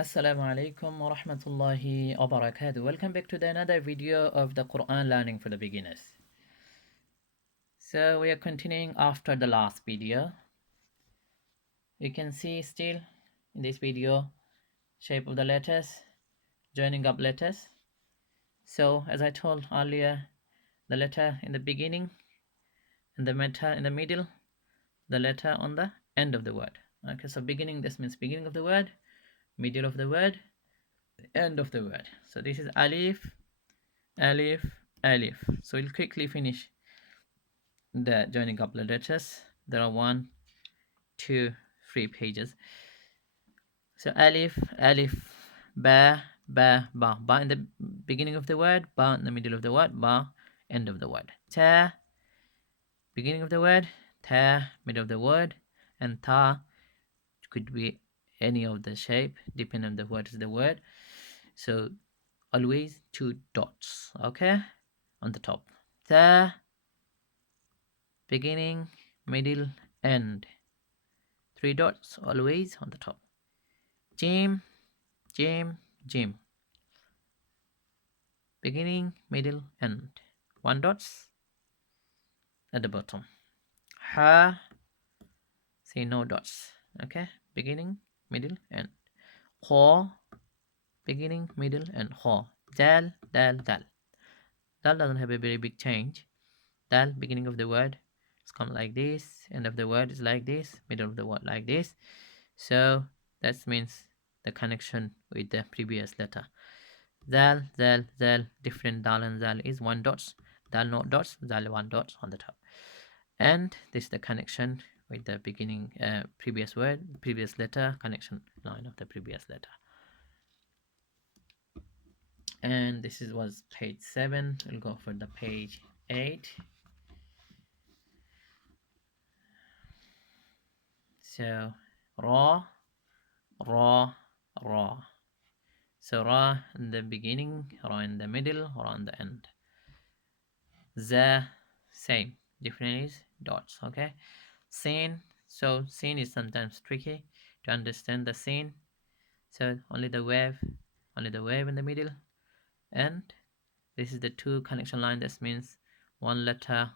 Assalamu alaikum wa rahmatullahi wa barakatuh. Welcome back to another video of the Quran learning for the beginners. So we are continuing after the last video. You can see still in this video shape of the letters, joining up letters. So as I told earlier, the letter in the beginning and the letter in the middle, the letter on the end of the word. Okay, so beginning, this means beginning of the word, middle of the word, end of the word. So this is alif, alif, alif. So we'll quickly finish the joining up the letters. There are 1, 2, 3 pages. So alif, alif, ba, ba, ba. Ba in the beginning of the word, ba in the middle of the word, ba end of the word. Ta, beginning of the word, ta, middle of the word, and ta could be any of the shape depending on the what is the word. So always 2 dots, okay, on the top. Ta, beginning, middle, end. 3 dots always on the top. Jim, Jim, Jim. Beginning, middle, end. 1 dots at the bottom. Ha, say no dots. Okay, beginning, middle, end. Ho, beginning, middle, and ho. Dal, dal, dal. Dal doesn't have a very big change. Dal, beginning of the word, it's come like this. End of the word is like this. Middle of the word like this. So that means the connection with the previous letter. Zal, zal, zal, different dal and zal is 1 dots. Dal no dots, zal 1 dots on the top. And this is the connection with the beginning previous word, previous letter, connection line of the previous letter. And this was page 7. We'll go for the page 8. So ra, ra, ra. So ra in the beginning, ra in the middle, ra in the end. The same, different is dots. Okay, sin. So sin is sometimes tricky to understand the sin. So only the wave in the middle, and this is the 2 connection line. This means 1 letter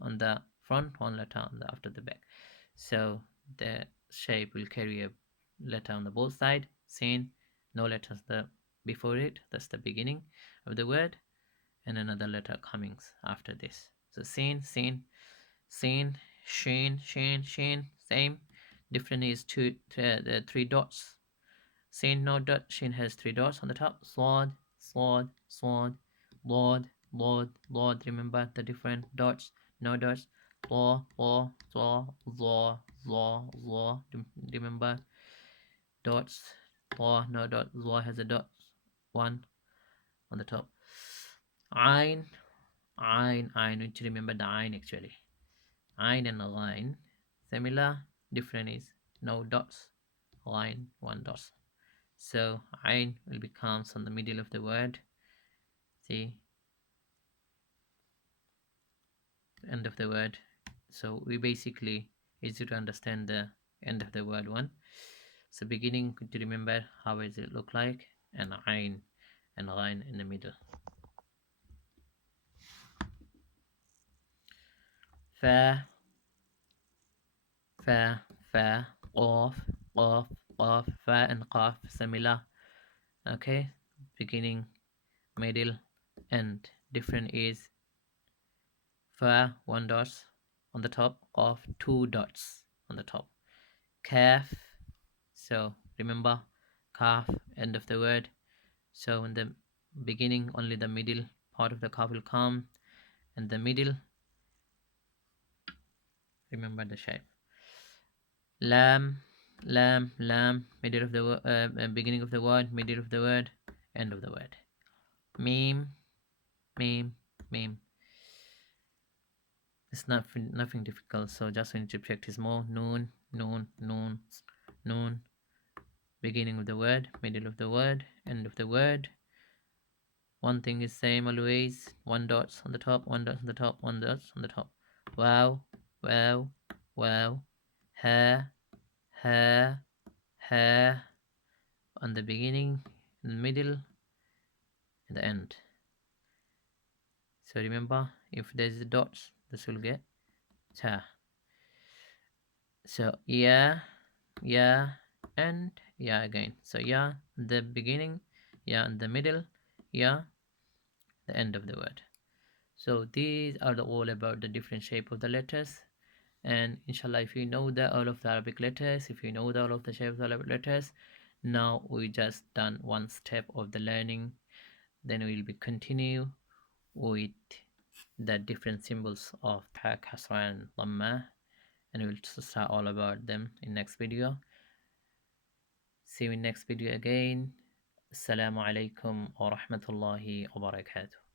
on the front, 1 letter on the after the back. So the shape will carry a letter on the both side. Sin, no letters the before it. That's the beginning of the word, and another letter coming after this. So sin, sin, sin, shin, shin, shin, same. Different is the 3 dots. Sin no dot, shin has 3 dots on the top. Sword, sword, sword, lord, lord, lord. Remember the different dots, no dots. Law, law, law, law, law, law. Remember dots. Law, no dot. Law has a dot. 1 on the top. Ein, ein, ein. We need to remember the ein actually. Ein and a line. Similar, different is no dots. Line, 1 dot. So ein will become on the middle of the word. See, end of the word. So we basically easy to understand the end of the word one. So beginning to remember how does it look like, and ein and a line in the middle. Fa, fa, fa, qaf, qaf, qaf, fa and qaf similar. Okay, beginning, middle, end. Different is fa 1 dot on the top, qaf 2 dots on the top. Kaf, so remember kaf, end of the word. So in the beginning only the middle part of the kaf will come, and the middle, remember the shape. Lam, lam, lam, middle of the beginning of the word, middle of the word, end of the word. Meme, meme, meme. It's nothing difficult, so just we need to practice more. Noon, noon, noon, noon. Beginning of the word, middle of the word, end of the word. One thing is same always. 1 dots on the top, 1 dot on the top, 1 dots on the top. Wow, wow, wow. Hair, hair, hair. on the beginning, in the middle, and the end. So remember, if there's the dots, this will get ta. So yeah, yeah, and yeah again. So yeah, the beginning, yeah, in the middle, yeah, the end of the word. So these are all about the different shape of the letters. And inshallah, if you know the all of the Arabic letters, if you know the all of the shape of the Arabic letters, now we just done one step of the learning. Then we'll be continue with the different symbols of ta, kasra, and dhamma, and we'll start all about them in next video. See you in next video again. Assalamu alaikum wa rahmatullahi wa barakatuh.